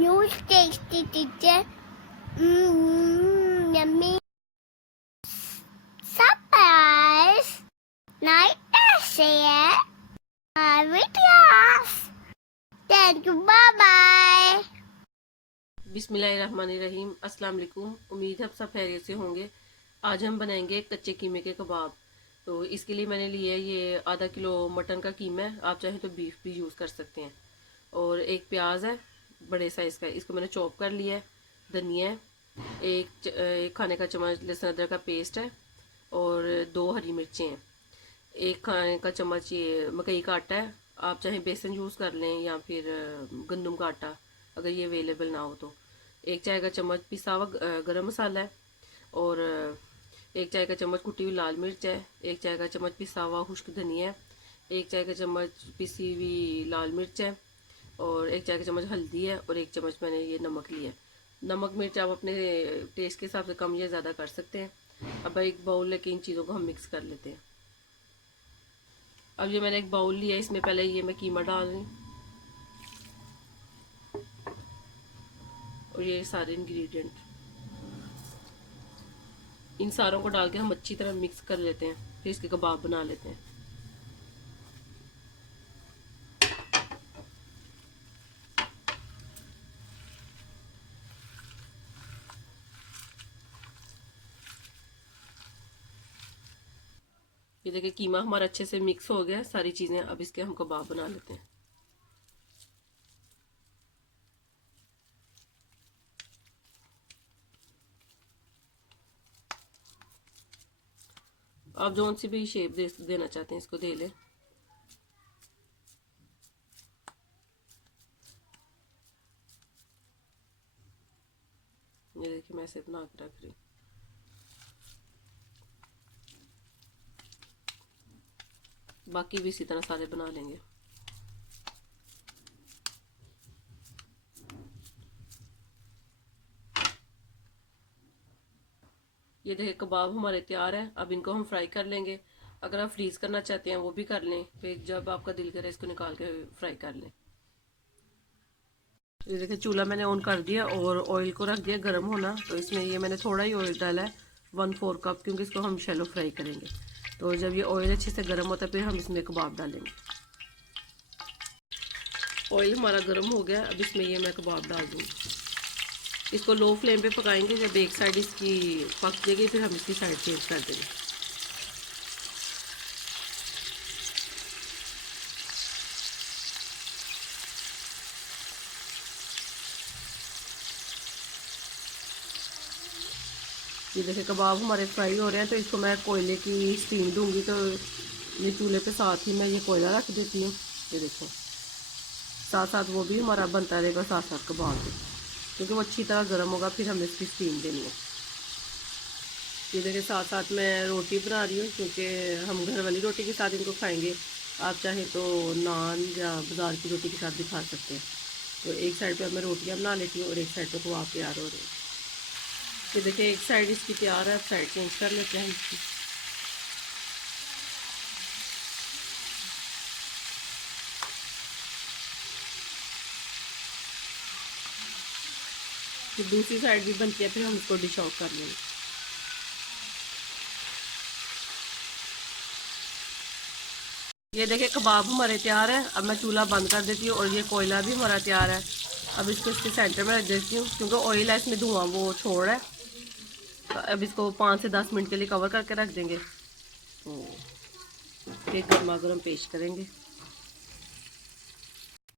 Huge tasty teacher. Yummy. Surprise. Night share. Videos. Thank you. Bye bye. बिस्मिल्लाहिर्रहमानिर्रहीम। अस्सलाम वालेकुम। उम्मीद है आप सब खैरियत से होंगे। आज हम बनाएंगे कच्चे कीमे के कबाब। तो इसके लिए मैंने लिया है ये आधा किलो मटन का कीमा है, आप चाहें तो बीफ भी यूज़ कर सकते हैं। और एक प्याज है बड़े साइज़ का, इसको मैंने चॉप कर लिया है। धनिया है, एक खाने का चम्मच लहसुन अदरक का पेस्ट है और 2 हरी मिर्चें हैं। एक खाने का चम्मच ये मकई का आटा है, आप चाहे बेसन यूज़ कर लें या फिर गंदम का आटा अगर ये अवेलेबल ना हो तो। एक चाय का चम्मच पिसा हुआ गरम मसाला है और एक चाय का चम्मच कुटी हुई लाल मिर्च है। एक चाय का चम्मच पिसा हुआ खुश्क धनिया है। एक चाय का चम्मच पिसी हुई लाल मिर्च है और एक चाय का चम्मच हल्दी है और एक चम्मच मैंने ये नमक लिया है। नमक मिर्च आप अपने टेस्ट के हिसाब से कम या ज़्यादा कर सकते हैं। अब एक बाउल लेके इन चीज़ों को हम मिक्स कर लेते हैं। अब ये मैंने एक बाउल लिया, इसमें पहले ये मैं कीमा डाल रही हूँ और ये सारे इंग्रेडिएंट इन सारों को डाल के हम अच्छी तरह मिक्स कर लेते हैं, फिर इसके कबाब बना लेते हैं। ये देखिए कीमा हमारा अच्छे से मिक्स हो गया सारी चीज़ें। अब इसके हम कबाब बना लेते हैं। आप जो सी भी शेप देना चाहते हैं इसको दे लें। ये देखिए मैं ऐसे बना के रख रही हूँ। बाकी भी इसी तरह सारे बना लेंगे। ये देखिए कबाब हमारे तैयार है। अब इनको हम फ्राई कर लेंगे। अगर आप फ्रीज करना चाहते हैं वो भी कर लें, फिर जब आपका दिल करे इसको निकाल के फ्राई कर लें। ये देखिए चूल्हा मैंने ऑन कर दिया और ऑयल को रख दिया गर्म होना। तो इसमें ये मैंने थोड़ा ही ऑयल डाला है, 1/4 कप, क्योंकि इसको हम शैलो फ्राई करेंगे। तो जब ये ऑयल अच्छे से गर्म होता है फिर हम इसमें कबाब डालेंगे। ऑयल हमारा गर्म हो गया, अब इसमें ये मैं कबाब डाल दूँगी। इसको लो फ्लेम पे पकाएंगे। जब एक साइड इसकी पक जाएगी फिर हम इसकी साइड चेंज कर देंगे। ये देखिए कबाब हमारे फ्राई हो रहे हैं। तो इसको मैं कोयले की स्टीम दूंगी। तो ये चूल्हे पे साथ ही मैं ये कोयला रख देती हूँ। ये देखो साथ साथ वो भी हमारा बनता रहेगा, साथ साथ कबाब भी, क्योंकि वो अच्छी तरह गर्म होगा फिर हमें इसकी स्टीम देनी है। ये देखिए साथ साथ मैं रोटी बना रही हूँ, क्योंकि हम घर वाली रोटी के साथ इनको खाएंगे। आप चाहें तो नान या बाज़ार की रोटी के साथ भी खा सकते हैं। तो एक साइड पे मैं रोटियाँ बना लेती हूँ और एक साइड पे कबाब तैयार हो रहे हैं। ये देखिए एक साइड इसकी तैयार है, अब साइड चेंज कर लेते हैं इसकी। फिर दूसरी साइड भी बनती है, फिर हम इसको डिश आउट कर लेंगे। ये देखिए कबाब हमारे तैयार है। अब मैं चूल्हा बंद कर देती हूँ और ये कोयला भी हमारा तैयार है। अब इसको इसके सेंटर में रख देती हूँ, क्योंकि ऑयल है इसमें धुआं वो छोड़ है। तो अब इसको 5 से 10 मिनट के लिए कवर करके रख देंगे। तो फिर गर्मा गर्म पेश करेंगे।